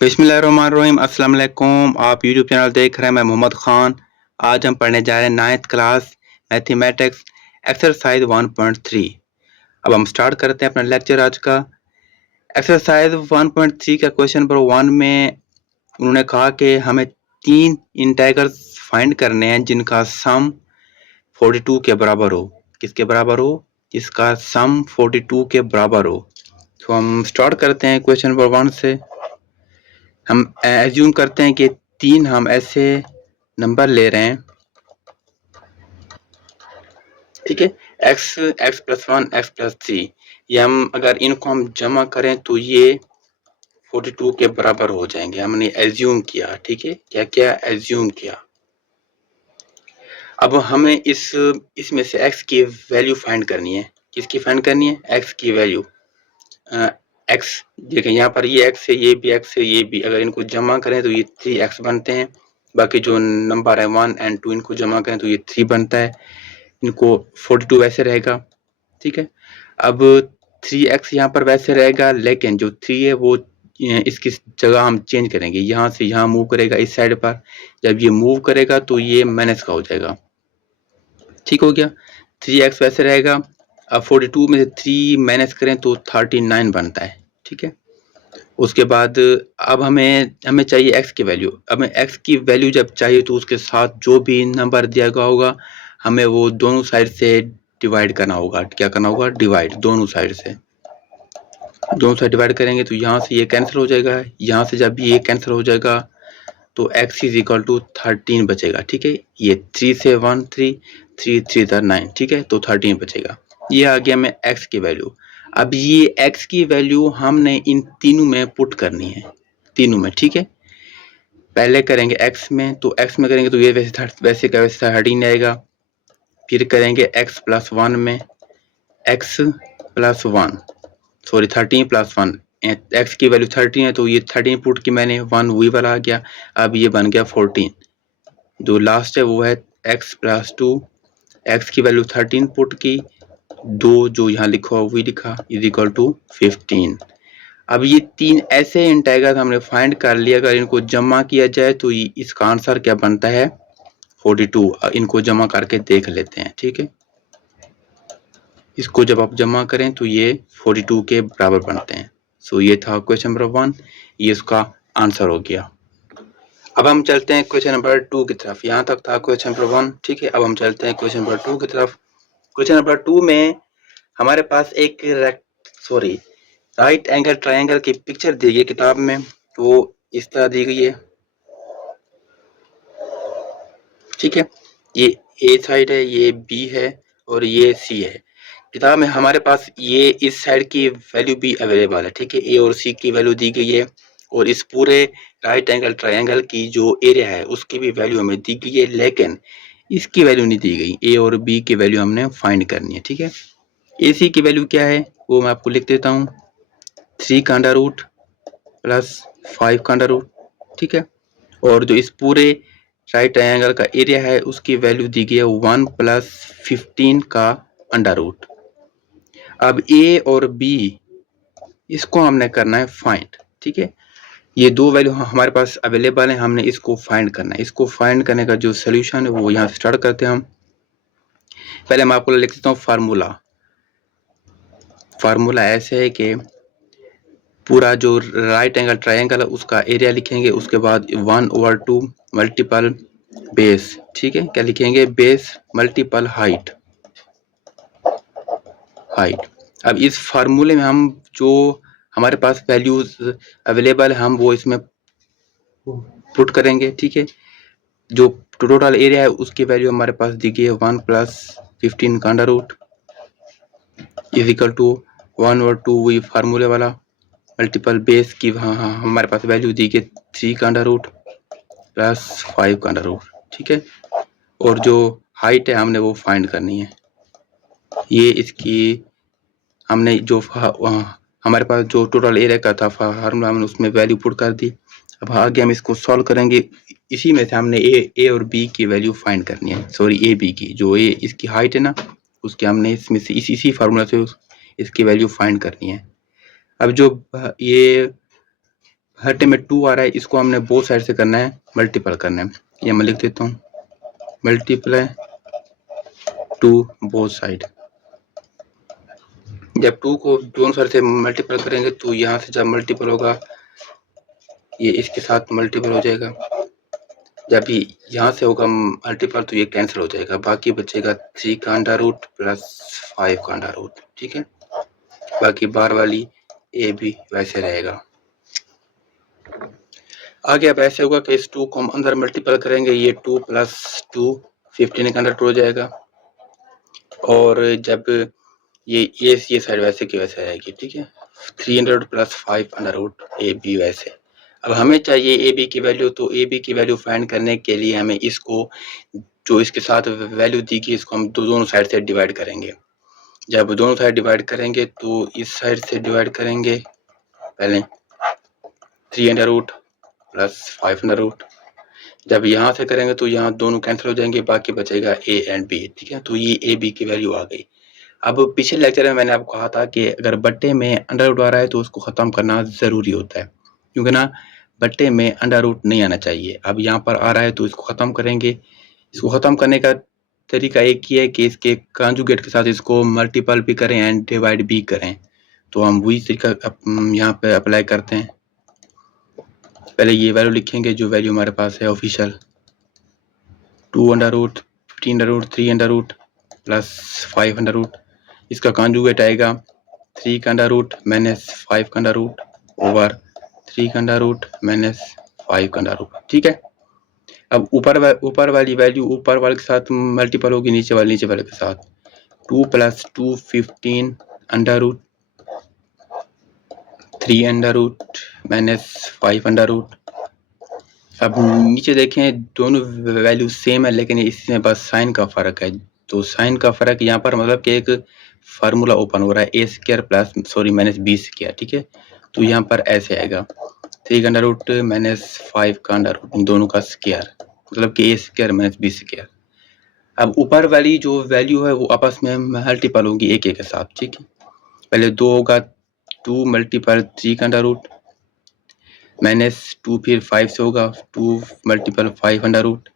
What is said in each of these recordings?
बिस्मिल्लाहिर्रहमानिर्रहीम। अस्सलाम वालेकुम। आप यूट्यूब चैनल देख रहे हैं, मैं मोहम्मद खान। आज हम पढ़ने जा रहे हैं 9th क्लास मैथमेटिक्स एक्सरसाइज 1.3। अब हम स्टार्ट करते हैं अपना लेक्चर आज का। एक्सरसाइज 1.3 का क्वेश्चन नंबर 1 में उन्होंने कहा कि हमें 3 इंटीजर्स फाइंड करने हैं जिनका सम 42 के बराबर हो। किसके बराबर हो? जिसका सम 42 के बराबर हो। तो हम स्टार्ट करते हैं क्वेश्चन नंबर 1 से। हम एज्यूम करते हैं कि 3 हम ऐसे नंबर ले रहे हैं, ठीक है, x प्लस 1 x प्लस 3। ये हम अगर इनको हम जमा करें तो ये 42 के बराबर हो जाएंगे। हमने एज्यूम किया, ठीक है, क्या क्या एज्यूम किया। अब हमें इसमें से x की वैल्यू फाइंड करनी है। किसकी फाइंड करनी है? x की वैल्यू। x देखें, यहाँ पर ये x है, ये भी x है, ये भी। अगर इनको जमा करें तो ये 3x बनते हैं। बाकी जो नंबर है 1 और 2 इनको जमा करें तो ये 3 बनता है। इनको 42 वैसे रहेगा, ठीक है। अब 3x यहाँ पर वैसे रहेगा, लेकिन जो 3 है वो इसकी जगह हम चेंज करेंगे। यहाँ से यहाँ मूव करेगा इस साइड पर। जब ये मूव करेगा तो ये माइनस का हो जाएगा, ठीक हो गया। 3x वैसे रहेगा। अब 42 में से 3 माइनस करें तो 39 बनता है, ठीक है। उसके बाद अब हमें चाहिए x की वैल्यू। हमें x की वैल्यू जब चाहिए तो उसके साथ जो भी नंबर दिया गया होगा हमें वो दोनों साइड से डिवाइड करना होगा। क्या करना होगा? डिवाइड। दोनों साइड से डिवाइड करेंगे तो यहाँ से ये कैंसिल हो जाएगा। यहाँ से जब ये कैंसिल हो जाएगा तो x इज इक्वल टू 13 बचेगा, ठीक है। ये 3 से 1 3 3 3 9, ठीक है, तो 13 बचेगा। ये आ गया हमें x की वैल्यू। अब ये x की वैल्यू हमने इन तीनों में पुट करनी है, तीनों में, ठीक है। पहले करेंगे x में, तो x में करेंगे तो ये वैसे का वैसे 13 आएगा। फिर करेंगे x प्लस 1 में, x plus 1 sorry 13 plus 1। x की वैल्यू 13 है तो ये 13 पुट की मैंने, 1 वही वाला आ गया। अब ये बन गया 14। जो लास्ट है वो है x प्लस 2। x की वैल्यू 13 पुट की, 2 जो यहाँ लिखा हुआ वही लिखा, इज इक्वल टू 15। अब ये 3 ऐसे इंटीजर हमने फाइंड कर लिया। अगर इनको जमा किया जाए तो इसका आंसर क्या बनता है? 42। इनको जमा करके देख लेते हैं, ठीक है। इसको जब आप जमा करें तो ये 42 के बराबर बनते हैं। सो ये था क्वेश्चन नंबर 1, ये इसका आंसर हो गया। अब हम चलते हैं क्वेश्चन नंबर 2 की तरफ। यहाँ तक था क्वेश्चन नंबर 1, ठीक है। अब हम चलते हैं क्वेश्चन नंबर 2 की तरफ। क्वेश्चन नंबर 2 में हमारे पास एक राइट एंगल ट्रायंगल की पिक्चर दी गई किताब में। वो इस तरह दी गई है, ठीक है। ये ए साइड है, ये बी है और ये सी है। किताब में हमारे पास ये इस साइड की वैल्यू भी अवेलेबल है, ठीक है। ए और सी की वैल्यू दी गई है और इस पूरे राइट एंगल ट्रायंगल की जो एरिया है उसकी भी वैल्यू हमें दी गई है, लेकिन इसकी वैल्यू नहीं दी गई। ए और बी की वैल्यू हमने फाइंड करनी है, ठीक है। ए सी की वैल्यू क्या है वो मैं आपको लिख देता हूँ, 3 का अंडर रूट प्लस 5 का अंडर रूट, ठीक है। और जो इस पूरे राइट ट्रायंगल का एरिया है उसकी वैल्यू दी गई है 1 प्लस 15 का अंडर रूट। अब ए और बी इसको हमने करना है फाइंड, ठीक है। ये दो वैल्यू हमारे पास अवेलेबल है, हमने इसको फाइंड करना है। इसको फाइंड करने का जो सोल्यूशन है वो यहाँ स्टार्ट करते हैं हम। पहले मैं आपको लिख देता हूँ फार्मूला ऐसे है कि पूरा जो राइट एंगल ट्रायंगल है उसका एरिया लिखेंगे, उसके बाद 1/2 मल्टीपल बेस, ठीक है। क्या लिखेंगे? Base multiple height. अब इस फार्मूले में हम जो हमारे पास वैल्यूज अवेलेबल है हम वो इसमें पुट करेंगे, ठीक है। जो टोटल एरिया है उसकी वैल्यू हमारे पास दी गई है 1 प्लस 15 का under root is equal to 1/2 वही फार्मूले वाला मल्टीपल बेस की हमारे पास वैल्यू दी गई 3 का अंडर रूट प्लस 5 का अंडर रूट, ठीक है। और जो हाइट है हमने वो फाइंड करनी है। ये इसकी हमने जो हमारे पास जो टोटल एरिया का था फार्मूला हमने उसमें वैल्यू पुट कर दी। अब आगे हम इसको सॉल्व करेंगे। इसी में से हमने ए और बी की वैल्यू फाइंड करनी है। सॉरी, ए बी की, जो ए इसकी हाइट है ना उसके हमने इसमें से इसी फार्मूला से इसकी वैल्यू फाइंड करनी है। अब जो ये हर टाइम में 2 आ रहा है, इसको हमने बोथ साइड से करना है, मल्टीपल करना है। ये मैं लिख देता हूँ, मल्टीप्लाई 2 बोथ साइड। जब 2 को दोनों साइड से मल्टीपल करेंगे तो यहाँ से जब मल्टीपल होगा ये इसके साथ मल्टीपल हो जाएगा। जब भी यहाँ से होगा मल्टीपल तो ये कैंसिल हो जाएगा, बाकी बचेगा 3 का अंडर रूट प्लस 5 का अंडर रूट। ठीक है, बाकी बार वाली ए भी वैसे रहेगा। आगे अब ऐसे होगा कि इस 2 को हम अंदर मल्टीपल करेंगे, ये 2 प्लस 2 15 का अंडर रूट हो जाएगा। और जब ये साइड वैसे की वैसे रहेगी। ठीक है, 300 plus 5 under root A B वैसे। अब हमें चाहिए ए बी की वैल्यू, तो ए बी की वैल्यू फाइंड करने के लिए हमें इसको जो इसके साथ वैल्यू दी गई इसको हम दोनों साइड से डिवाइड करेंगे। जब दोनों साइड डिवाइड करेंगे तो इस साइड से डिवाइड करेंगे पहले 3 under root plus 5 under root. जब यहाँ से करेंगे तो यहाँ दोनों कैंसिल हो जाएंगे, बाकी बचेगा ए एंड बी। ठीक है, तो ये ए बी की वैल्यू आ गई। अब पिछले लेक्चर में मैंने आपको कहा था कि अगर बट्टे में अंडर रूट आ रहा है तो उसको ख़त्म करना ज़रूरी होता है, क्योंकि ना बट्टे में अंडर रूट नहीं आना चाहिए। अब यहाँ पर आ रहा है तो इसको ख़त्म करेंगे। इसको ख़त्म करने का तरीका एक ही है कि इसके कॉन्जुगेट के साथ इसको मल्टीपल भी करें एंड डिवाइड भी करें। तो हम वही तरीका यहाँ पे अप्लाई करते हैं। पहले ये वैल्यू लिखेंगे जो वैल्यू हमारे पास है official, 2 under root 15 under root 3 under root plus 5 under root. इसका कॉन्जुगेट आएगा 3 का अंडर रूट माइनस 5 का अंडर रूट ओवर 3 का अंडर रूट माइनस 5 का अंडर रूट। ठीक है, अब ऊपर वाली वैल्यू ऊपर वाले के साथ मल्टीपल होगी नीचे वाले के साथ। 2 plus 2 15 under root 3 under root minus 5 under root. अब नीचे देखें दोनों वैल्यू सेम है, लेकिन इसमें बस साइन का फ़र्क है। तो साइन का फ़र्क यहाँ पर मतलब कि एक फार्मूला ओपन हो रहा है, A square plus minus B square. ठीक है, तो यहाँ पर ऐसे आएगा 3 का अंडर रूट माइनस 5 का अंडर रूट, दोनों का स्क्वायर, मतलब कि ए स्क्वायर माइनस बी स्क्वायर। अब ऊपर वाली जो वैल्यू है वो आपस में मल्टीपल होगी एक के साथ। ठीक है, पहले 2 होगा 2 मल्टीपल 3 का अंडर रूट माइनस 2 फिर 5 से होगा 2 मल्टीपल 5 अंडर रूट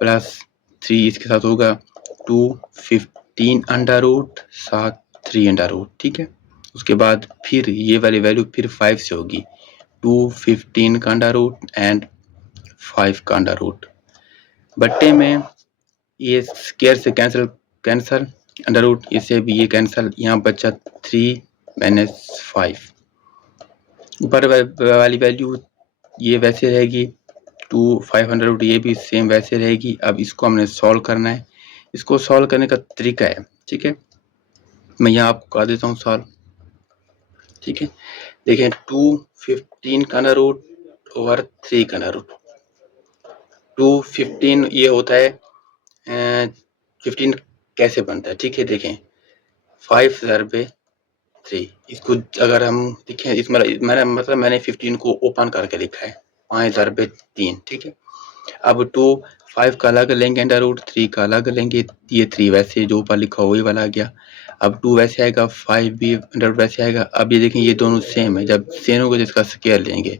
प्लस 3 इसके साथ होगा 2 15 अंडर रूट साथ 3 अंडर रूट। ठीक है, उसके बाद फिर ये वाली वैल्यू फिर 5 से होगी 2 15 का अंडर रूट एंड 5 का अंडर रूट। बट्टे में ये स्क्वायर से कैंसल अंडर रूट, इससे भी ये कैंसल, यहाँ बचा 3 माइनस 5। ऊपर वाली वैल्यू ये वैसे रहेगी 2 500 रूट, ये भी सेम वैसे रहेगी। अब इसको हमने सॉल्व करना है। इसको सॉल्व करने का तरीका है, ठीक है, मैं यहाँ आपको कर देता हूँ सॉल्व। ठीक है, देखें 2 15 का अंडर रूट ओवर 3 का अंडर रूट। 2 15 ये होता है 15 कैसे बनता है। ठीक है, देखें 5 ज़रबे 3, इसको अगर हम देखें इसमें मैंने 15 को ओपन करके लिखा है 5 ज़रबे 3। ठीक है, अब 2 5 का अलग लेंगे अंडर रूट, 3 का अलग लेंगे, ये 3 वैसे जो ऊपर लिखा वही वाला आ गया। अब 2 वैसे आएगा, 5 भी अंडर रूट वैसे आएगा। अब ये देखें ये दोनों सेम है, जब सेम होगा तो इसका स्क्वायर लेंगे,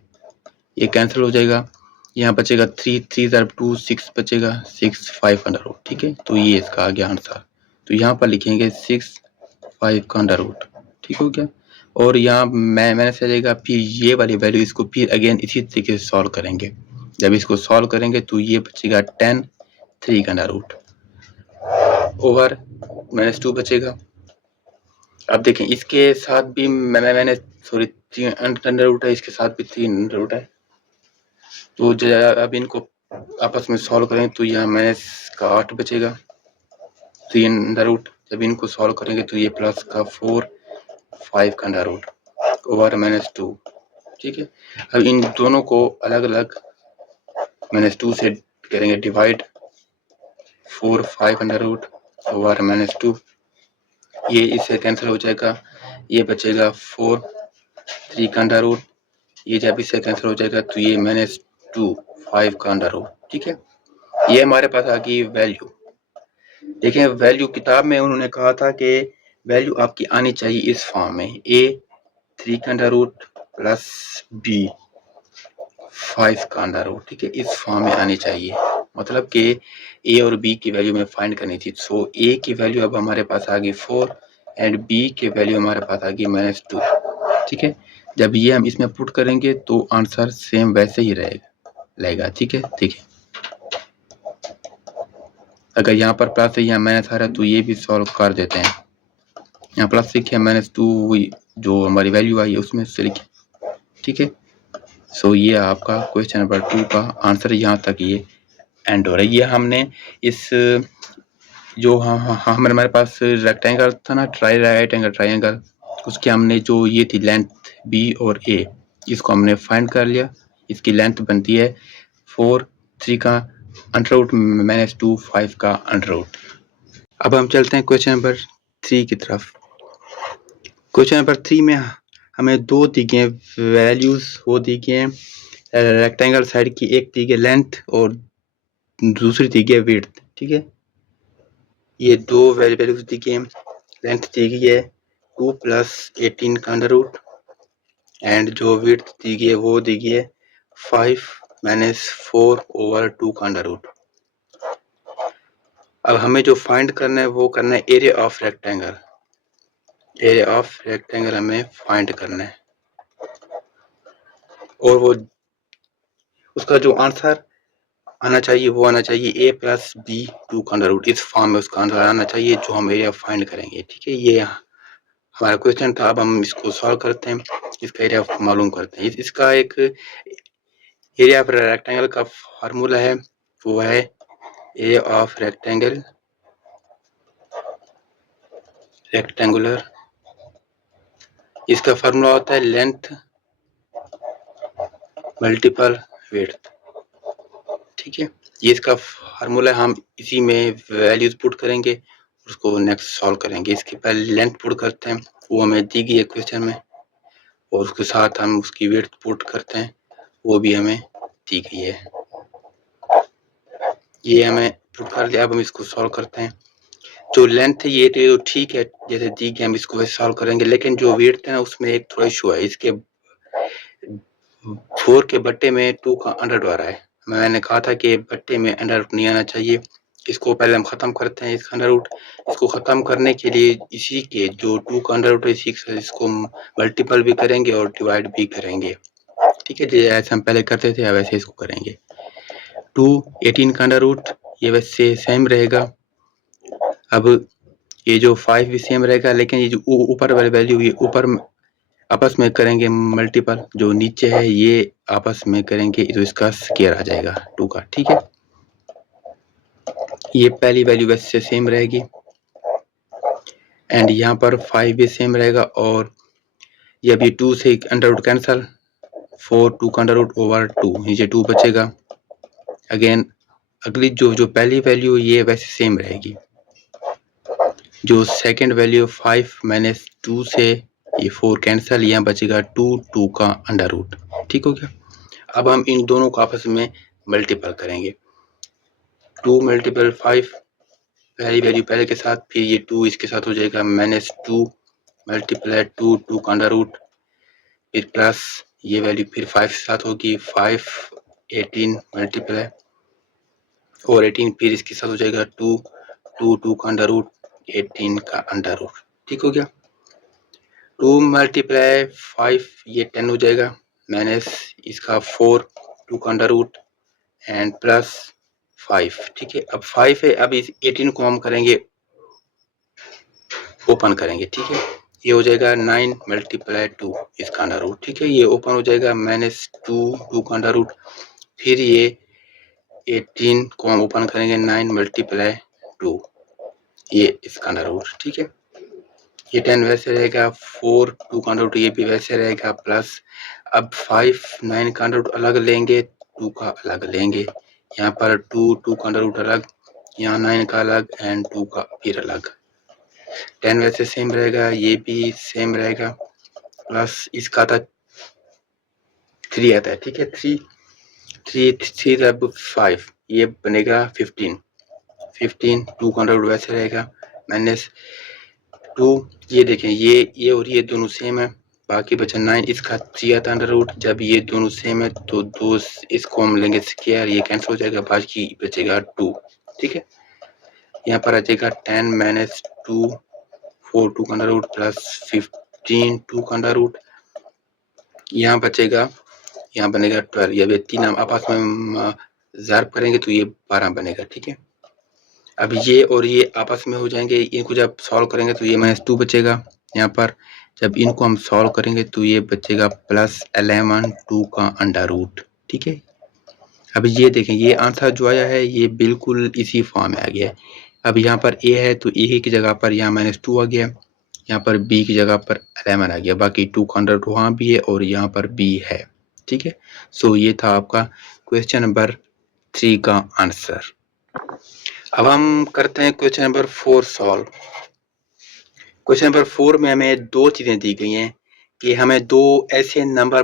ये कैंसिल हो जाएगा। यहाँ बचेगा 3 ज़रब 2 6 बचेगा, 6 5 अंडर रूट। ठीक है, तो ये इसका आ गया आंसर। तो यहाँ पर लिखेंगे 6 5 का अंडर रूट। ठीक हो गया, और यहाँ मैंने से जाएगा फिर ये वाली वैल्यू, इसको फिर अगेन इसी तरीके से सॉल्व करेंगे। जब इसको सॉल्व करेंगे तो ये बचेगा 10 3 का अंडर रूट ओवर -2 बचेगा। अब देखें इसके साथ भी मैंने सॉरी 3 अंडर रूट है, इसके साथ भी 3 अंडर रूट है। तो अब इनको आपस में सॉल्व करें तो यहाँ माइनस का 8 बचेगा 3 अंडर रूट। जब इनको सॉल्व करेंगे तो ये प्लस का 4 5 का अंडर रूट ओवर -2। ठीक है, अब इन दोनों को अलग अलग -2 से करेंगे डिवाइड, 4 5 अंडर रूट ओवर -2, ये इससे कैंसिल हो जाएगा, ये बचेगा 4 3 का अंडर रूट, ये जब इससे कैंसिल हो जाएगा तो ये -2 5 का अंडर रूट। ठीक है, ये हमारे पास आ गई वैल्यू। देखें वैल्यू किताब में उन्होंने कहा था कि वैल्यू आपकी आनी चाहिए इस फॉर्म में, a 3 का अंडर रूट प्लस b 5 का अंडर रूट, ठीक है, इस फॉर्म में आनी चाहिए। मतलब कि ए और बी की वैल्यू में फाइंड करनी थी। सो ए की वैल्यू अब हमारे पास आ गई 4 एंड बी की वैल्यू हमारे पास आ गई -2, ठीक है। जब ये हम इसमें पुट करेंगे तो आंसर सेम वैसे ही रहेगा, ठीक है। देखिए अगर यहाँ पर प्लस है यहाँ माइनस आ रहा है तो ये भी सॉल्व कर देते हैं। यहाँ प्लस लिखे -2 जो हमारी वैल्यू आई है उसमें से लिखे, ठीक है। सो ये आपका क्वेश्चन नंबर 2 का आंसर यहाँ तक ये एंड हो रहा है। ये हमने इस जो हमारे पास रेक्टेंगल था ना, राइट एंगल ट्राइंगल, उसके हमने जो ये थी लेंथ बी और ए, इसको हमने फाइंड कर लिया। इसकी लेंथ बनती है 4, 3 का अंडर रूट -2, 5 का अंडर रूट। अब हम चलते हैं क्वेश्चन नंबर 3 की तरफ। क्वेश्चन नंबर 3 में हमें दो दी गए वैल्यूज वो दी गए हैं रेक्टेंगल साइड की, एक दी गई लेंथ और दूसरी दी गई विड्थ, ठीक है। ये दो वैल्यूज दी गई हैं। लेंथ दी गई है 2 + 18 का अंडर रूट एंड जो विड्थ दी गई है वो दी गई है 5 - 4/2 का अंडर रूट। अब हमें जो फाइंड करना है वो करना है area of rectangle. Area of rectangle हमें फाइंड करना है और वो उसका जो आंसर आना चाहिए वो आना चाहिए a + b/2 का अंडर रूट। इस फॉर्म में उसका आंसर आना चाहिए जो हम एरिया फाइंड करेंगे, ठीक है। ये हमारा क्वेश्चन था। अब हम इसको सॉल्व करते हैं, इसका एरिया मालूम करते हैं। इसका एक एरिया ऑफ रेक्टेंगल का फार्मूला है, वो है एरिया ऑफ रेक्टेंगुलर। इसका फार्मूला होता है लेंथ मल्टीपल विड्थ, ठीक है। ये इसका फार्मूला हम इसी में वैल्यूज पुट करेंगे, उसको नेक्स्ट सॉल्व करेंगे। इसके पहले लेंथ पुट करते हैं, वो हमें दी गई है क्वेश्चन में, और उसके साथ हम उसकी विड्थ पुट करते हैं, वो भी हमें दी गई है। ये हमें पुट कर लिया। अब हम इसको सॉल्व करते हैं। जो लेंथ है ये तो ठीक है, जैसे दी गई हम इसको वैसे सॉल्व करेंगे, लेकिन जो विड्थ है ना उसमें एक थोड़ा इशू है। इसके 4 के बट्टे में 2 का अंडर रूट आ रहा है। मैंने कहा था कि बट्टे में अंडर रूट नहीं आना चाहिए। इसको पहले हम खत्म करते हैं, इसका अंडर रूट। इसको खत्म करने के लिए इसी के जो 2 का अंडर रूट है इसी से इसको मल्टीपल भी करेंगे और डिवाइड भी करेंगे, ठीक है। जैसे हम पहले करते थे वैसे इसको करेंगे। 2 18 का अंडर रूट ये वैसे सेम रहेगा। अब ये जो 5 भी सेम रहेगा, लेकिन ये जो ऊपर वाली वैल्यू ये ऊपर आपस में करेंगे मल्टीपल, जो नीचे है ये आपस में करेंगे तो इसका स्क्वायर आ जाएगा 2 का, ठीक है। ये पहली वैल्यू वैसे सेम रहेगी एंड यहाँ पर 5 भी सेम रहेगा, और ये भी 2 से अंडर रूट कैंसल, 4 2 का अंडर रूट ओवर 2, नीचे 2 बचेगा। अगेन अगली जो पहली वैल्यू ये वैसे सेम रहेगी। जो सेकंड वैल्यू 5 - 2 से ये 4 कैंसल, यहाँ बचेगा 2 2 का अंडर रूट, ठीक हो गया। अब हम इन दोनों को आपस में मल्टीपल करेंगे। 2 × 5 पहली वैल्यू पहले के साथ, फिर ये 2 इसके साथ हो जाएगा -2 × 2 2 का अंडर रूट, फिर प्लस ये वैल्यू फिर 5 के साथ होगी 5 18 मल्टीप्लाई और 18 फिर इसके साथ हो जाएगा 2 2 2 का अंडर रूट 18 का अंडर रूट, ठीक हो गया। 2 × 5 ये 10 हो जाएगा, माइनस इसका 4 2 का अंडर रूट एंड प्लस 5, ठीक है। अब 5 है, अब इस 18 को हम करेंगे ओपन करेंगे, ठीक है। ये हो जाएगा 9 × 2 इसका अंडर रूट, ठीक है। ये ओपन हो जाएगा -2 2 का अंडर रूट, फिर ये 18 को हम ओपन करेंगे 9 × 2 ये इसका अंडर रूट, ठीक है। ये 10 वैसे रहेगा, 4 2 का अंडर रूट ये भी वैसे रहेगा, प्लस अब 5 9 का अंडर रूट अलग लेंगे, 2 का अलग लेंगे। यहाँ पर 2 2 का अंडर रूट अलग, यहाँ 9 का अलग एंड 2 का फिर अलग। 10 वैसे सेम रहेगा, ये भी सेम रहेगा, प्लस इसका था 3 आता है, ठीक है। 3 अब 5 ये बनेगा 15 2 का अंडर रूट वैसे रहेगा, -2 ये देखें ये और ये दोनों सेम है, बाकी बचा 9, इसका 3 आता अंडर रूट। जब ये दोनों सेम है तो दो इसको हम लेंगे स्क्वायर, ये कैंसिल हो जाएगा, बाकी बचेगा 2। ठीक है, यहाँ पर आ जाएगा 10 माइनस 2, 4 2 का अंडर रूट प्लस 15 2 का अंडर रूट। यहाँ बचेगा, यहाँ बनेगा 12। ये तीन हम आपस में ज़ार्ब करेंगे तो ये 12 बनेगा। ठीक है, अब ये और ये आपस में हो जाएंगे, इनको जब सॉल्व करेंगे तो ये -2 बचेगा। यहाँ पर जब इनको हम सॉल्व करेंगे तो ये बचेगा प्लस 11 2 का अंडर रूट। ठीक है, अब ये देखें, ये आंसर जो आया है ये बिल्कुल इसी फॉर्म में आ गया है। अब यहाँ पर ए है तो ए की जगह पर यहाँ -2 आ गया, यहाँ पर बी की जगह पर 11 आ गया, बाकी 2 का अंडर रूट वहाँ भी है और यहाँ पर बी है। ठीक है, सो ये था आपका क्वेश्चन नंबर 3 का आंसर। अब हम करते हैं question number 4 solve. Question number 4 में हमें दो चीज़ें दी गई हैं कि हमें दो ऐसे नंबर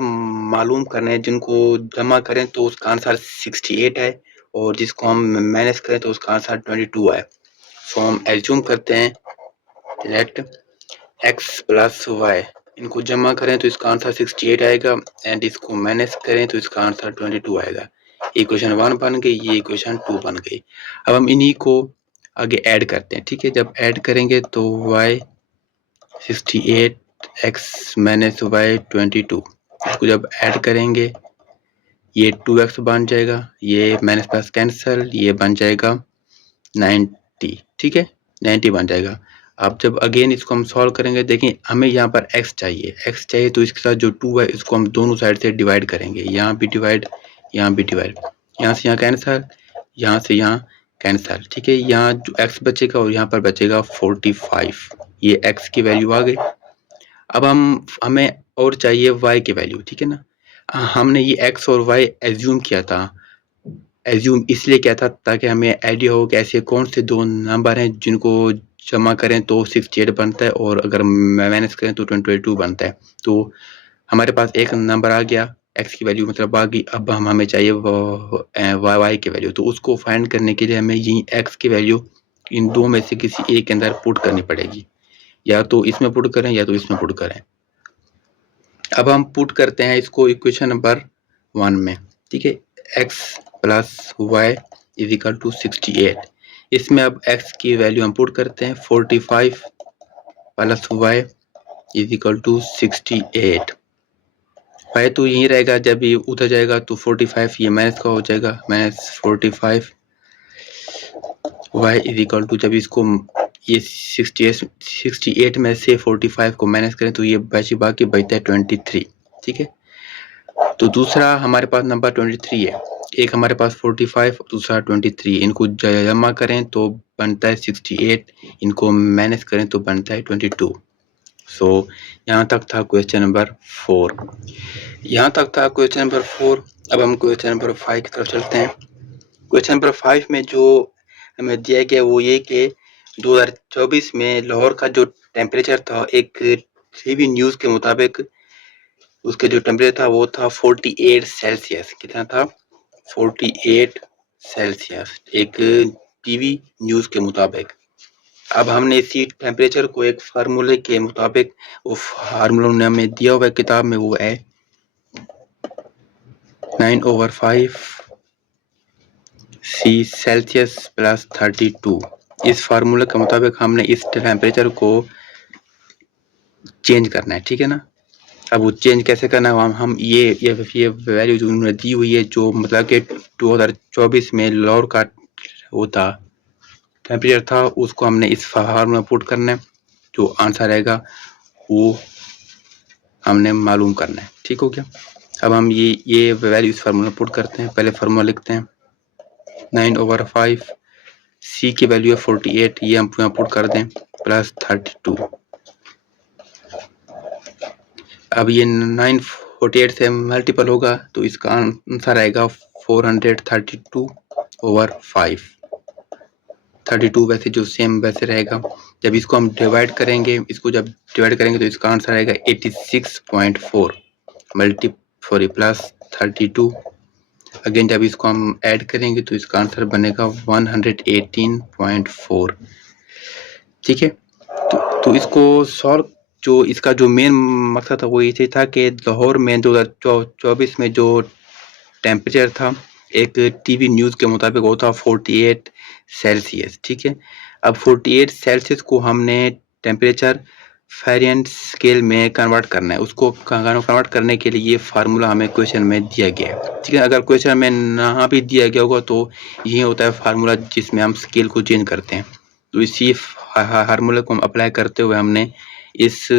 मालूम करने हैं जिनको जमा करें तो उसका आंसर 68 है और जिसको हम माइनस करें तो उसका आंसर 22 है। सो हम एज्यूम करते हैं लेट x प्लस वाई, इनको जमा करें तो इसका आंसर 68 आएगा एंड इसको माइनस करें तो इसका आंसर 22 आएगा। इक्वेशन 1 बन गई, ये इक्वेशन 2 बन गई। अब हम इन्हीं को आगे ऐड करते हैं। ठीक है, जब ऐड करेंगे तो y 68 x माइनस वाई 22, इसको जब ऐड करेंगे ये 2x बन जाएगा, ये माइनस प्लस कैंसिल, ये बन जाएगा 90। ठीक है, 90 बन जाएगा। अब जब अगेन इसको हम सॉल्व करेंगे, देखें हमें यहाँ पर x चाहिए तो इसके साथ जो 2 है इसको हम दोनों साइड से डिवाइड करेंगे, यहाँ भी डिवाइड, यहाँ भी डिवाइड, यहाँ से यहाँ कैंसिल, यहाँ से यहाँ कैंसिल। ठीक है, यहाँ जो x बचेगा और यहाँ पर बचेगा 45, ये x की वैल्यू आ गई। अब हमें और चाहिए y की वैल्यू। ठीक है ना, हमने ये x और y एज्यूम किया था, एज्यूम इसलिए किया था ताकि हमें आइडिया हो कि ऐसे कौन से दो नंबर हैं जिनको जमा करें तो 68 बनता है और अगर माइनस करें तो 22 बनता है। तो हमारे पास एक नंबर आ गया, x की वैल्यू मतलब आ गई। अब हमें चाहिए y की वैल्यू, तो उसको फाइंड करने के लिए हमें यही x की वैल्यू इन दो में से किसी एक के अंदर पुट करनी पड़ेगी, या तो इसमें पुट करें या तो इसमें पुट करें। अब हम पुट करते हैं इसको इक्वेशन नंबर 1 में। ठीक है, x plus Y is equal to 68। इसमें अब x की वैल्यू हम पुट करते हैं, 45 plus Y is equal to 68। Y तो यही रहेगा, जब ये उधर जाएगा तो 45 ये माइनस का हो जाएगा, minus 45 Y is equal to, जब इसको ये 68 में से 45 को माइनस करें तो ये बाकी बचता है 23। ठीक है, तो दूसरा हमारे पास नंबर 23 है, एक हमारे पास 45, दूसरा 23, इनको जमा करें तो बनता है 68, इनको माइनस करें तो बनता है 22। सो यहाँ तक था क्वेश्चन नंबर 4, यहाँ तक था क्वेश्चन नंबर 4। अब हम क्वेश्चन नंबर 5 की तरफ चलते हैं। क्वेश्चन नंबर 5 में जो हमें दिया गया वो ये कि 2024 में लाहौर का जो टेम्परेचर था, एक टीवी न्यूज़ के मुताबिक उसके जो टेम्परेचर था वो था 48 सेल्सियस। कितना था? 48 सेल्सियस, एक टीवी न्यूज़ के मुताबिक। अब हमने इसी टेम्परेचर को एक फार्मूले के मुताबिक, वो फार्मूला ने हमें दिया हुआ है किताब में, वो है 9/5 C सेल्सियस प्लस 32। इस फार्मूले के मुताबिक हमने इस टेम्परेचर को चेंज करना है। ठीक है ना, अब वो चेंज कैसे करना है, हम ये वैल्यू जो उन्होंने दी हुई है, जो मतलब कि 2024 में लाहौर का वो था टेम्परेचर था, उसको हमने इस फार्मूला में पुट करना है, जो आंसर आएगा वो हमने मालूम करना है। ठीक हो गया, अब हम ये वैल्यू इस फार्मूला में पुट करते हैं। पहले फार्मूला लिखते हैं, 9/5 C की वैल्यू है 48, ये हम यहाँ पुट कर दें, प्लस 32। अब ये 948 से मल्टीपल होगा तो इसका आंसर आएगा 432/5। 32 वैसे जो सेम वैसे रहेगा। जब इसको हम डिवाइड करेंगे, तो इसका आंसर आएगा 86.4 प्लस 32। अगेन जब इसको हम ऐड करेंगे तो इसका आंसर बनेगा 118.4। ठीक है, तो इसको सॉल्व जो इसका जो मेन मकसद था वो ये था कि लाहौर में 2024 में जो टेम्परेचर था एक टीवी न्यूज़ के मुताबिक वो था 48 सेल्सियस, ठीक है। अब 48 सेल्सियस को हमने टेम्परेचर फ़ारेनहाइट स्केल में कन्वर्ट करना है। उसको कन्वर्ट करने के लिए ये फार्मूला हमें क्वेश्चन में दिया गया है, ठीक है। अगर क्वेश्चन में ना भी दिया गया होगा तो ये होता है फार्मूला जिसमें हम स्केल को चेंज करते हैं। तो इसी फार्मूले को हम अप्लाई करते हुए हमने इस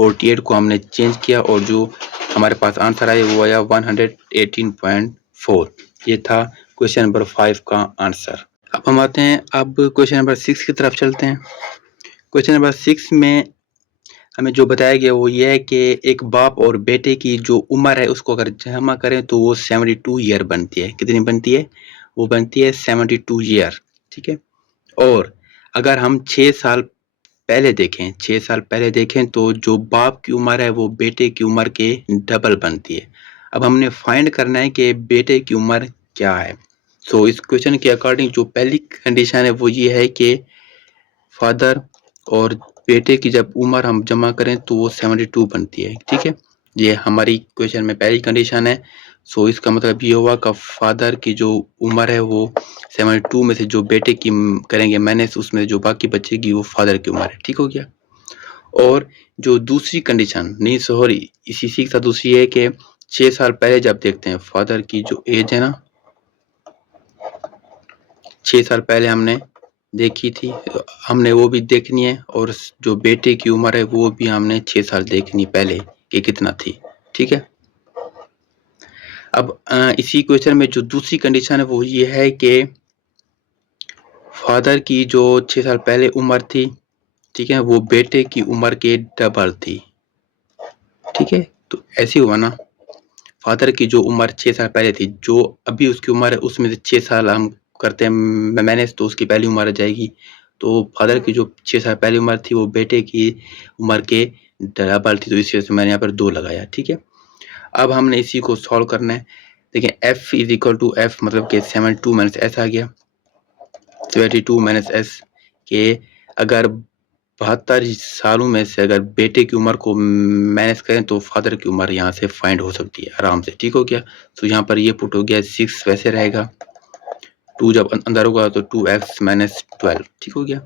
48 को हमने चेंज किया और जो हमारे पास आंसर आया वो आया 118.4। ये था क्वेश्चन नंबर 5 का आंसर। अब हम आते हैं अब क्वेश्चन नंबर 6 की तरफ चलते हैं। क्वेश्चन नंबर 6 में हमें जो बताया गया वो ये है कि एक बाप और बेटे की जो उम्र है उसको अगर जमा करें तो वो 72 ईयर बनती है। कितनी बनती है? वो बनती है 72 ईयर, ठीक है। और अगर हम 6 साल पहले देखें 6 साल पहले देखें तो जो बाप की उम्र है वो बेटे की उम्र के डबल बनती है। अब हमने फाइंड करना है कि बेटे की उम्र क्या है। सो इस क्वेश्चन के अकॉर्डिंग जो पहली कंडीशन है वो ये है कि फादर और बेटे की जब उम्र हम जमा करें तो वो 72 बनती है, ठीक है। ये हमारी क्वेश्चन में पहली कंडीशन है। सो इसका मतलब ये हुआ कि फादर की जो उम्र है वो 72 में से जो बेटे की करेंगे माइनस उसमें जो बाकी बचेगी वो फादर की उम्र है, ठीक हो गया। और जो दूसरी कंडीशन नहीं सॉरी इसी के साथ दूसरी है कि 6 साल पहले जब देखते हैं फादर की जो एज है ना 6 साल पहले हमने देखी थी, हमने वो भी देखनी है और जो बेटे की उम्र है वो भी हमने 6 साल देखनी पहले कि कितना थी, ठीक है। अब इसी क्वेश्चन में जो दूसरी कंडीशन है वो ये है कि फादर की जो 6 साल पहले उम्र थी, ठीक है, वो बेटे की उम्र के डबल थी, ठीक है। तो ऐसे हुआ ना, फादर की जो उम्र 6 साल पहले थी, जो अभी उसकी उम्र है उसमें से 6 साल हम करते हैं माइनस तो उसकी पहली उम्र आ जाएगी। तो फादर की जो 6 साल पहली उम्र थी वो बेटे की उम्र के डबल थी, तो इस वजह से मैंने यहाँ पर 2 लगाया, ठीक है। अब हमने इसी को सॉल्व करना है। देखिए f is equal to F मतलब कि 72 माइनस एस आ गया, 72 माइनस एस के अगर 72 सालों में से अगर बेटे की उम्र को माइनस करें तो फादर की उम्र यहाँ से फाइंड हो सकती है आराम से, ठीक हो गया। तो यहाँ पर ये पुट हो गया 6 वैसे रहेगा, 2 जब अंदर होगा तो 2x माइनस 12, ठीक हो गया।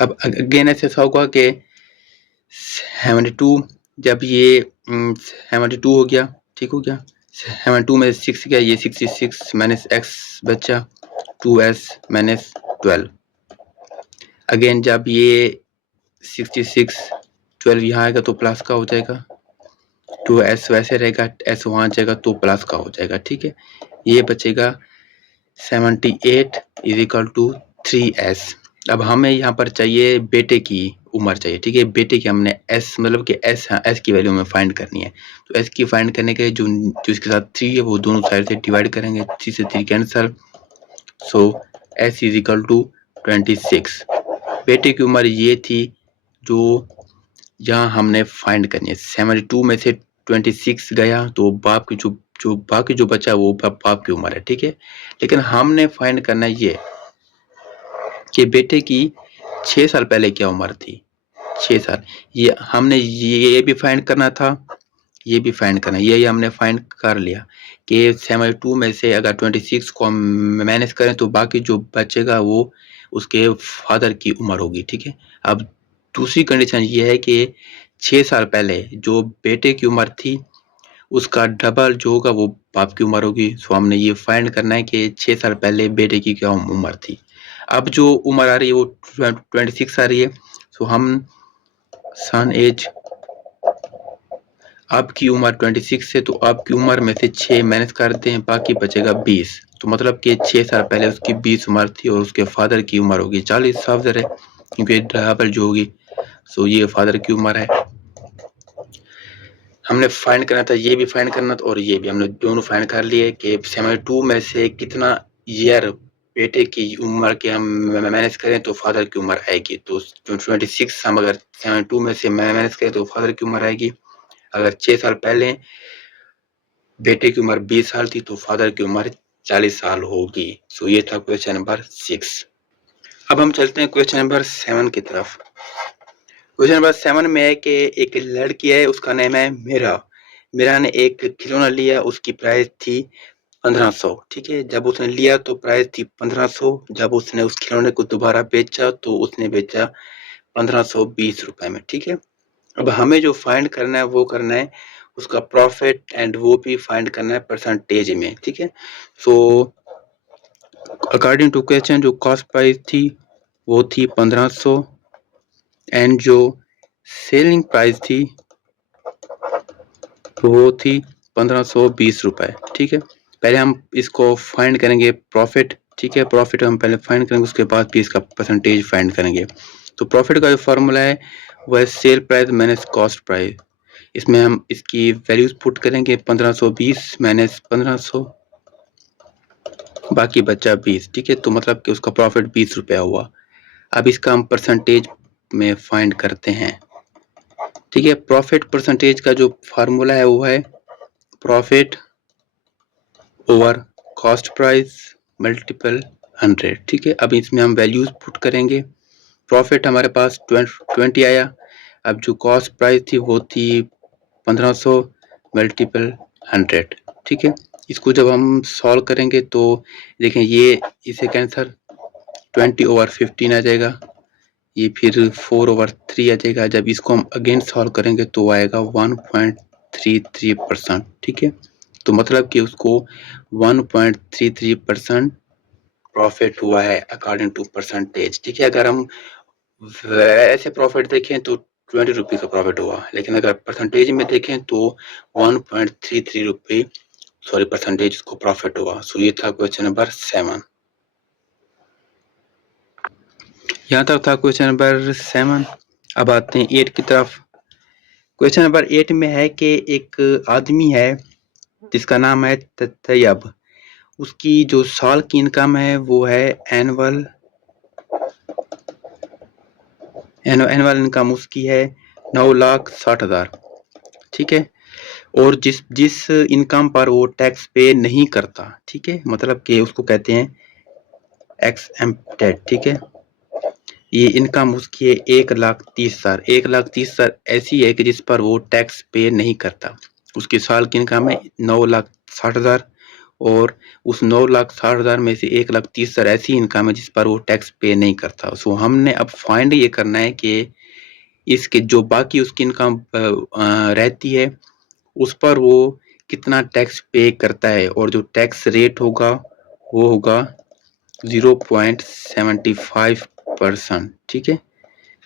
अब अगेन ऐसे ऐसा होगा कि 72 जब ये 72 हो गया, ठीक हो गया। 72 में 6 गया, ये 66 माइनस एक्स बचा 2s माइनस 12। अगेन जब ये 66 12 यहाँ आएगा तो प्लस का हो जाएगा, 2s वैसे रहेगा, s वहाँ जाएगा तो प्लस का हो जाएगा, ठीक है। ये बचेगा 78 इज इक्वल टू 3s। अब हमें यहाँ पर चाहिए बेटे की उम्र चाहिए, ठीक है। बेटे की हमने s मतलब कि s की वैल्यू हमें फाइंड करनी है। तो s की फाइंड करने के लिए जो इसके साथ 3 है वो दोनों साइड से डिवाइड करेंगे, 3 से 3 cancel. So s is equal to 26। बेटे की उम्र ये थी जो यहाँ हमने फाइंड करनी है। 72 में से 26 गया तो बाप की जो बाकी जो बचा वो बाप की उम्र है, ठीक है। लेकिन हमने फाइंड करना है ये कि बेटे की 6 साल पहले क्या उम्र थी, 6 साल। ये हमने ये भी फाइंड करना था, ये भी फाइंड करना, ये हमने फाइंड कर लिया कि 72 में से अगर 26 को हम माइनस करें तो बाकी जो बचेगा वो उसके फादर की उम्र होगी, ठीक है। अब दूसरी कंडीशन ये है कि 6 साल पहले जो बेटे की उम्र थी उसका डबल जो होगा वो बाप की उम्र होगी। सो हमने ये फाइंड करना है कि 6 साल पहले बेटे की क्या उम्र थी। अब जो उम्र आ रही है वो 26 आ रही है। सो हम सन एज आपकी उम्र 26 है तो आपकी उम्र में से 6 माइनस करते हैं, बाकी बचेगा 20। तो मतलब कि 6 साल पहले उसकी 20 उम्र थी और उसके फादर की उम्र होगी 40, साफ ज़ाहिर है क्योंकि डबल जो होगी। सो ये फादर की उम्र है। हमने फाइंड करना था, ये भी फाइंड करना था और ये भी हमने दोनों फाइंड कर लिए कि 72 में से कितना ईयर बेटे की उम्र के हम माइनस करें तो फादर की उम्र आएगी। तो 26 हम अगर 72 में से माइनस करें तो फादर की उम्र आएगी। अगर 6 साल पहले बेटे की उम्र 20 साल थी तो फादर की उम्र 40 साल होगी। सो ये था क्वेश्चन नंबर 6। अब हम चलते हैं क्वेश्चन नंबर 7 की तरफ। क्वेश्चन नंबर 7 में है कि एक लड़की है, उसका नाम है मीरा। मीरा ने एक खिलौना लिया, उसकी प्राइस थी 1500। ठीक है, जब उसने लिया तो प्राइस थी 1500। जब उसने उस खिलौने को दोबारा बेचा तो उसने बेचा 1520 रुपए में। ठीक है, अब हमें जो फाइंड करना है वो करना है उसका प्रॉफिट, एंड वो भी फाइंड करना है परसेंटेज में। ठीक है, सो अकॉर्डिंग टू क्वेश्चन जो कॉस्ट प्राइस थी वो थी 1500, एंड जो सेलिंग प्राइस थी वो थी 1520 रुपए। ठीक है, पहले हम इसको फाइंड करेंगे प्रॉफिट। ठीक है, प्रॉफिट हम पहले फाइंड करेंगे, उसके बाद भी इसका परसेंटेज फाइंड करेंगे। तो प्रॉफिट का जो फॉर्मूला है वह है sale price minus cost price. इसमें हम इसकी वैल्यूज पुट करेंगे 1520 माइनस 1500, बाकी बचा 20। ठीक है, तो मतलब कि उसका प्रॉफिट 20 रुपया हुआ। अब इसका हम परसेंटेज में फाइंड करते हैं। ठीक है, प्रॉफिट परसेंटेज का जो फार्मूला है वो है profit over cost price multiple 100। ठीक है, अब इसमें हम वैल्यूज पुट करेंगे। प्रॉफिट हमारे पास 20 आया। अब जो कॉस्ट प्राइस थी वो थी 1500 मल्टीपल 100। ठीक है, इसको जब हम सॉल्व करेंगे तो देखें ये इसे कैंसर 20/15 आ जाएगा, ये फिर 4/3 आ जाएगा। जब इसको हम अगेन सॉल्व करेंगे तो आएगा 1.33%। ठीक है, तो मतलब कि उसको 1.33% प्रॉफिट हुआ है अकॉर्डिंग टू परसेंटेज। ठीक है, अगर हम वैसे प्रॉफिट देखें तो 20 रुपये का प्रॉफिट हुआ, लेकिन अगर परसेंटेज में देखें तो 1.33 रुपये सॉरी परसेंटेज को प्रॉफिट हुआ। सो ये था क्वेश्चन नंबर 7। यहाँ तक था क्वेश्चन नंबर 7। अब आते हैं 8 की तरफ। क्वेश्चन नंबर 8 में है कि एक आदमी है जिसका नाम है तैयब। उसकी जो साल की इनकम है वो है एनुअल इनकम उसकी है 9,60,000। ठीक है, और जिस जिस इनकम पर वो टैक्स पे नहीं करता। ठीक है, मतलब कि उसको कहते हैं एक्सएम्प्टेड। ठीक है, ये इनकम उसकी है 1,30,000। 1,30,000 ऐसी है कि जिस पर वो टैक्स पे नहीं करता। उसकी साल की इनकम है 9,60,000, और उस 9,60,000 में से 1,30,000 ऐसी इनकम है जिस पर वो टैक्स पे नहीं करता। सो हमने अब फाइंड ये करना है कि इसके जो बाकी उसकी इनकम रहती है उस पर वो कितना टैक्स पे करता है, और जो टैक्स रेट होगा वो होगा 0.75%। ठीक है,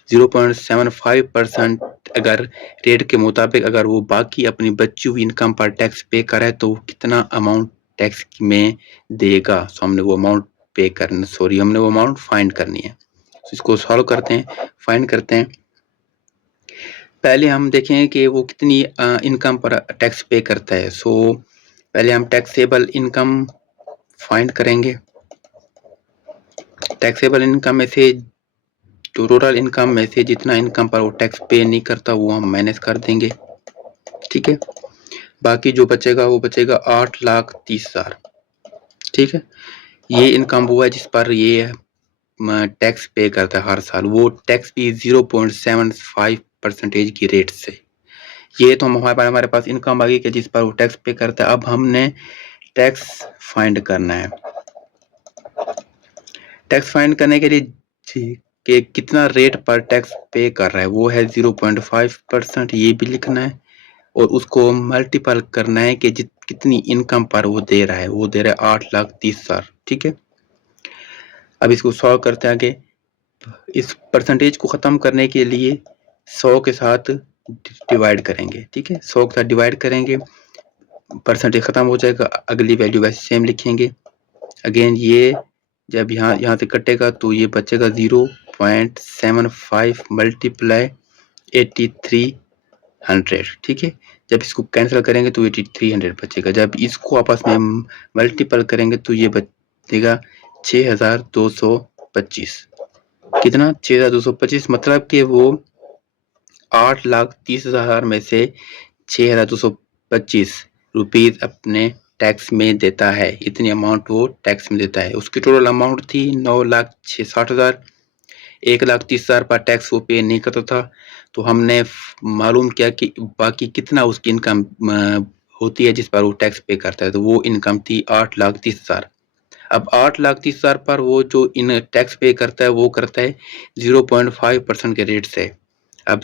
0.75% अगर रेट के मुताबिक अगर वो बाकी अपनी बची हुई इनकम पर टैक्स पे करे तो वो कितना अमाउंट टैक्स में देगा। सो हमने वो अमाउंट पे करना हमने वो अमाउंट फाइंड करनी है। तो इसको सॉल्व करते हैं, फाइंड करते हैं। पहले हम देखें कि वो कितनी इनकम पर टैक्स पे करता है। सो पहले हम टैक्सेबल इनकम फाइंड करेंगे। टैक्सेबल इनकम में से जो टोटल इनकम में से जितना इनकम पर वो टैक्स पे नहीं करता वो हम माइनस कर देंगे। ठीक है, बाकी जो बचेगा वो बचेगा 8,30,000। ठीक है, ये इनकम वो है जिस पर ये टैक्स पे करता है हर साल। वो टैक्स भी 0.75% की रेट से। ये तो हमारे पास इनकम आ गई कि जिस पर वो टैक्स पे करता है। अब हमने टैक्स फाइंड करना है। टैक्स फाइंड करने के लिए कि कितना रेट पर टैक्स पे कर रहा है वो है 0.5%, ये भी लिखना है, और उसको मल्टीपल करना है कि कितनी इनकम पर वो दे रहा है। वो दे रहा है 8,30,000। ठीक है, अब इसको सॉल्व करते हैं आगे। इस परसेंटेज को ख़त्म करने के लिए 100 के साथ डिवाइड करेंगे। ठीक है, 100 के साथ डिवाइड करेंगे, परसेंटेज ख़त्म हो जाएगा। अगली वैल्यू वैसे सेम लिखेंगे। अगेन ये जब यहाँ से कटेगा तो ये बचेगा 0.75 मल्टीप्लाई 8,300। ठीक है, जब इसको कैंसिल करेंगे तो 8,300 बचेगा। जब इसको आपस में मल्टीपल करेंगे तो ये बचेगा 6,225। कितना? 6,225, मतलब कि वो 8,30,000 में से 6,225 रुपीज अपने टैक्स में देता है। इतनी अमाउंट वो टैक्स में देता है। उसकी टोटल अमाउंट थी 9,60,000। 1,30,000 पर टैक्स वो पे नहीं करता था, तो हमने मालूम किया कि बाकी कितना उसकी इनकम होती है जिस पर वो टैक्स पे करता है, तो वो इनकम थी 8,30,000। अब 8,30,000 पर वो जो इन टैक्स पे करता है वो करता है 0.5% के रेट से। अब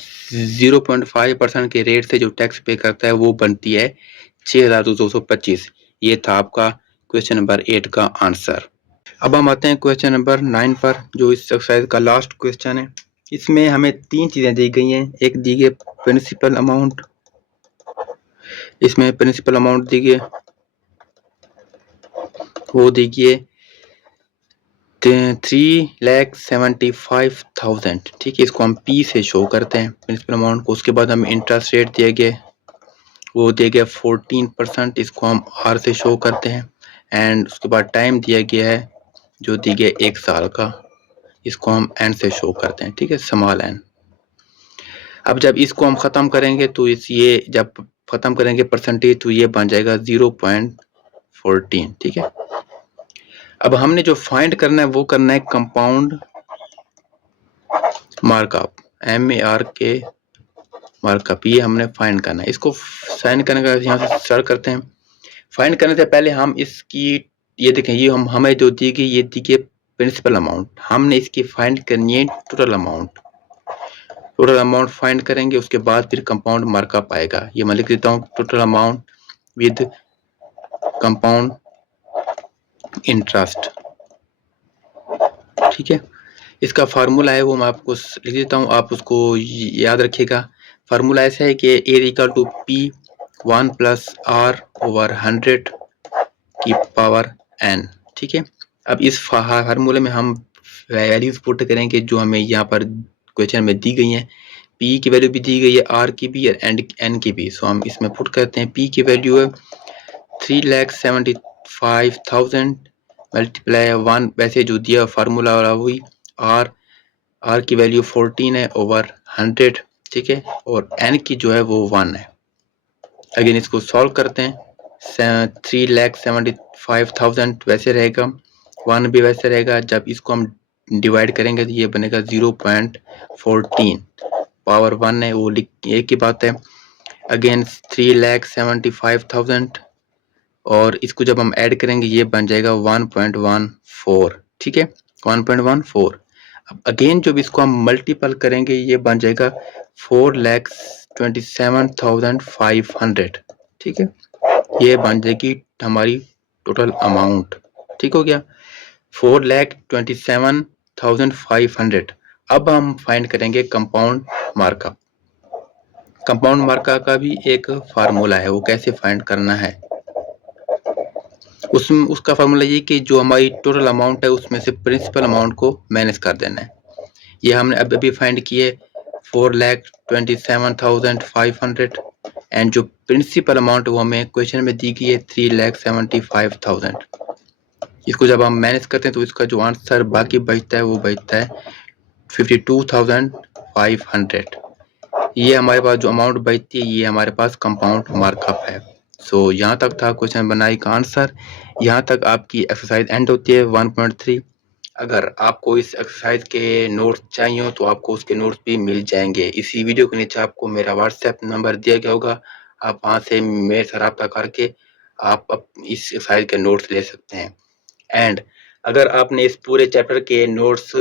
0.5% के रेट से जो टैक्स पे करता है वो बनती है 6,225। ये था आपका क्वेश्चन नंबर 8 का आंसर। अब हम आते हैं क्वेश्चन नंबर 9 पर, जो इस एक्सरसाइज का लास्ट क्वेश्चन है। इसमें हमें 3 चीजें दी गई हैं। एक दी गई प्रिंसिपल अमाउंट, इसमें प्रिंसिपल अमाउंट दी गई, वो दी गई 3,75,000। ठीक है, इसको हम P से शो करते हैं प्रिंसिपल अमाउंट को। उसके बाद हमें इंटरेस्ट रेट दिए गए, वो दिया गया 14%, इसको हम R से शो करते हैं। एंड उसके बाद टाइम दिया गया है जो दिया गया 1 साल का, इसको हम N से शो करते हैं। ठीक है, स्मॉल n। अब जब इसको हम ख़त्म करेंगे तो ये जब ख़त्म करेंगे परसेंटेज, तो ये बन जाएगा 0.14। ठीक है, अब हमने जो फाइंड करना है वो करना है कंपाउंड मार्कअप, MARK मार्कअप, ये हमने फाइंड करना है। इसको साइन करने का यहाँ से स्टार्ट करते हैं। फाइंड करने से पहले हम इसकी ये देखें, ये हमें जो दी गई, ये दी गई प्रिंसिपल अमाउंट, हमने इसकी फाइंड करनी है total amount. Total amount find करेंगे, उसके बाद फिर कंपाउंड मार्कअप आएगा। ये मैं लिख देता हूँ, total amount with compound interest. ठीक है, इसका फार्मूला है वो मैं आपको लिख देता हूँ, आप उसको याद रखिएगा। फार्मूला ऐसा है कि A equal to P1 plus R over 100 की पावर N। ठीक है, अब इस फार्मूले में हम वैल्यूज पुट करेंगे जो हमें यहाँ पर क्वेश्चन में दी गई हैं। P की वैल्यू भी दी गई है, R की भी और N की भी। सो हम इसमें पुट करते हैं। P की वैल्यू है 3,75,000 मल्टीप्लाई 1, वैसे जो दिया फार्मूला वाला वही। R की वैल्यू 14 है ओवर 100। ठीक है, और N की जो है वो 1 है। अगेन इसको सॉल्व करते हैं। 3,75,000 वैसे रहेगा, 1 भी वैसे रहेगा। जब इसको हम डिवाइड करेंगे तो ये बनेगा 0.14, पावर 1 है वो एक ही बात है। अगेन 3,75,000 और इसको जब हम ऐड करेंगे ये बन जाएगा 1.14। ठीक है, 1.14। अब अगेन जब इसको हम मल्टीपल करेंगे ये बन जाएगा 4,27,500। ठीक है, ये बन जाएगी हमारी टोटल अमाउंट। ठीक हो गया, 4,27,500। अब हम फाइंड करेंगे कंपाउंड मार्कअप। कंपाउंड मार्कअप का भी एक फार्मूला है, वो कैसे फाइंड करना है। उसका फार्मूला ये कि जो हमारी टोटल अमाउंट है उसमें से प्रिंसिपल अमाउंट को माइनस कर देना है। ये हमने अभी फाइंड किए 4,27,500 एंड जो प्रिंसिपल अमाउंट वो हमें क्वेश्चन में दी गई है 3,75,000। इसको जब हम माइनस करते हैं तो इसका जो आंसर बाकी बचता है वो बचता है 52,500। ये हमारे पास जो अमाउंट बचती है ये हमारे पास कंपाउंड मार्कअप है। सो यहाँ तक था क्वेश्चन बनाई का आंसर। यहाँ तक आपकी एक्सरसाइज एंड होती है 1.3। अगर आपको इस एक्सरसाइज के नोट्स चाहिए हो तो आपको उसके नोट्स भी मिल जाएंगे। इसी वीडियो के नीचे आपको मेरा व्हाट्सएप नंबर दिया गया होगा, आप वहाँ से मेरे से रब्ता करके आप इस एक्सरसाइज के नोट्स ले सकते हैं। एंड अगर आपने इस पूरे चैप्टर के नोट्स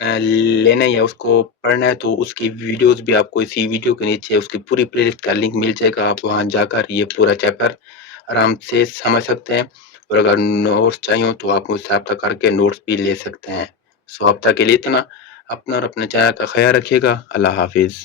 लेना है या उसको पढ़ना है तो उसकी वीडियोस भी आपको इसी वीडियो के नीचे उसकी पूरी प्लेलिस्ट का लिंक मिल जाएगा। आप वहां जाकर ये पूरा चैप्टर आराम से समझ सकते हैं। और अगर नोट्स चाहिए हो तो आप मुझसे रब्ता करके नोट्स भी ले सकते हैं। सो अब तक के लिए इतना। अपना और अपने चैनल का ख्याल रखिएगा। अल्लाह हाफिज़।